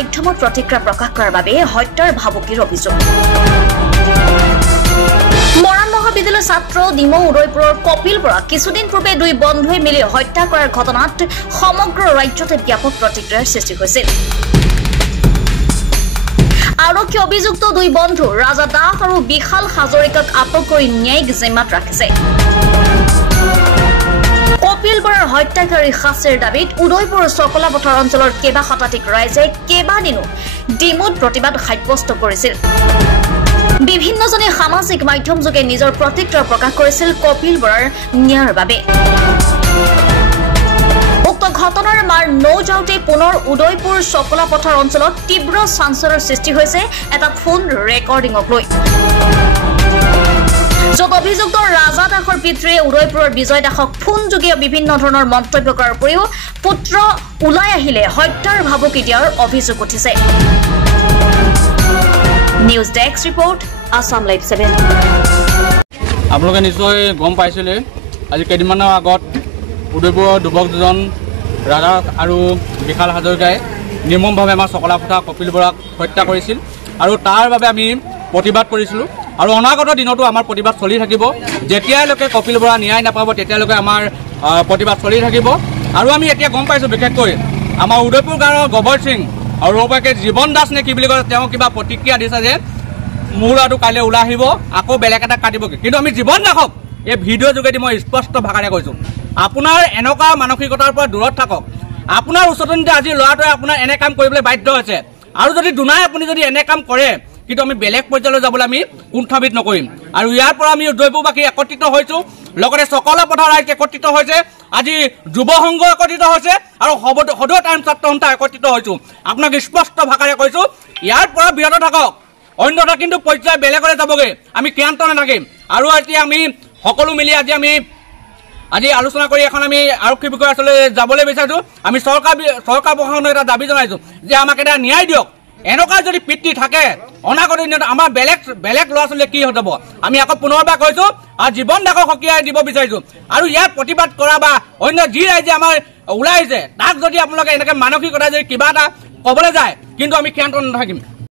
মাধ্যমত প্ৰতিক্ৰিয়া প্ৰকাশ কৰাৰ বাবে হত্যাৰ ভাবুকিৰ অভিযোগ মৰাণ মহাবিদ্যালয়ৰ ছাত্ৰ ডিমৌ উদয়পুৰৰ কপিল বৰাক কিছুদিন পূৰ্বে দুই বন্ধুৱে মিলি হত্যা কৰাৰ ঘটনাত সমগ্ৰ ৰাজ্যতে ব্যাপক প্ৰতিক্ৰিয়াৰ সৃষ্টি হৈছিল আৰক্ষী অভিযুক্ত দুই বন্ধু ৰাজা দাস আৰু বিশাল হাজৰিকাক আটক কৰি ন্যায়িক জিম্মাত ৰাখিছে কপিল বৰাৰ হত্যাকাৰী শাস্তিৰ দাবীত উদয়পুৰ চকলাপথাৰ অঞ্চলৰ কেবা শতাধিক ৰাইজে কেবাদিনো ডিমৌত প্ৰতিবাদ সাব্যস্ত কৰিছিল বিভিন্নজনে সামাজিক মাধ্যমযোগে নিজৰ প্ৰতিক্ৰিয়া প্ৰকাশ কৰিছিল কপিল বৰাৰ ন্যায়ৰ বাবে উক্ত ঘটনাৰ মাৰ নৌজাওঁতে পুনৰ উদয়পুৰ চকলাপথাৰ অঞ্চলত তীব্ৰ চাঞ্চল্যৰ সৃষ্টি হৈছে এটা ফোন ৰেকৰ্ডিঙক লৈ য'ত অভিযুক্ত ৰাজা দাসৰ পিতৃয়ে উদয়পুৰৰ বিজয় দাসক ফোনযোগে বিভিন্ন ধৰণৰ মন্তব্য কৰাৰ উপৰিও পুত্ৰ ওলাই আহিলে হত্যাৰ ভাবুকি দিয়াৰ অভিযোগ উঠিছে news desk report Assam live 7 আপোনালোকে নিশ্চয় গম পাইছিলে আজি কেইদিনমানৰ আগত উদয়পুৰৰ যুৱক দুজন ৰাজা আৰু বিশাল হাজৰিকাই নিৰ্মমভাৱে আমাৰ চকলাপথাৰ কপিল বৰাক হত্যা কৰিছিল আৰু তাৰ বাবে আমি প্ৰতিবাদ কৰিছিলোঁ আৰু অনাগত দিনতো আমাৰ প্ৰতিবাদ চলি থাকিব যেতিয়ালৈকে কপিল বৰা ন্যায় নাপাব তেতিয়ালৈকে আমাৰ প্ৰতিবাদ চলি থাকিব আৰু আমি এতিয়া গম পাইছোঁ বিশেষকৈ আমাৰ উদয়পুৰ গাঁৱৰ গবৰ সিং আৰু ৰৌবাকে জীৱন দাস নে কি বুলি কয় তেওঁ কিবা প্ৰতিক্ৰিয়া দিছে যে মোৰ আৰু কাইলৈ ওলাই আহিব আকৌ বেলেগ এটা কাটিবগৈ কিন্তু আমি জীৱন দাসক এই ভিডিঅ' যোগেদি মই স্পষ্ট ভাষাৰে কৈছোঁ আপোনাৰ এনেকুৱা মানসিকতাৰ পৰা দূৰত থাকক আপোনাৰ উচতনিতে আজি ল'ৰাটোৱে আপোনাৰ এনে কাম কৰিবলৈ বাধ্য হৈছে আৰু যদি দুনাই আপুনি যদি এনে কাম কৰে কিন্তু আমি বেলেগ পৰ্যায়লৈ যাবলৈ আমি কুণ্ঠাবিত নকৰিম আৰু ইয়াৰ পৰা আমি উদয়পুৰবাসী একত্ৰিত হৈছোঁ লগতে চকলাপথাৰ ৰাইজ একত্ৰিত হৈছে আজি যুৱ সংঘ একত্ৰিত হৈছে আৰু সদৌ টাইম ছাত্ৰ সন্থা একত্ৰিত হৈছোঁ আপোনাক স্পষ্ট ভাষাৰে কৈছোঁ ইয়াৰ পৰা বিৰত থাকক অন্যথা কিন্তু পৰ্যায় বেলেগলৈ যাবগৈ আমি ক্লান্ত নাথাকিম আৰু এতিয়া আমি সকলো মিলি আজি আলোচনা কৰি এখন আমি আৰক্ষী বিষয়ালৈ যাবলৈ বিচাৰিছোঁ আমি চৰকাৰ প্ৰশাসনক এটা দাবী জনাইছোঁ যে আমাক এটা ন্যায় দিয়ক এনেকুৱা যদি পিতৃ থাকে অনাগত দিনত আমাৰ বেলেগ ল'ৰা ছোৱালীয়ে কি হ'ব আমি আকৌ পুনৰবাৰ কৈছোঁ আৰু জীৱন দাসক সকীয়াই দিব বিচাৰিছোঁ আৰু ইয়াত প্ৰতিবাদ কৰা বা অন্য যি ৰাইজে আমাৰ ওলাই আহিছে তাক যদি আপোনালোকে এনেকৈ মানসিকতা যদি কিবা এটা ক'বলৈ যায় কিন্তু আমি ক্ষান্ত নাথাকিম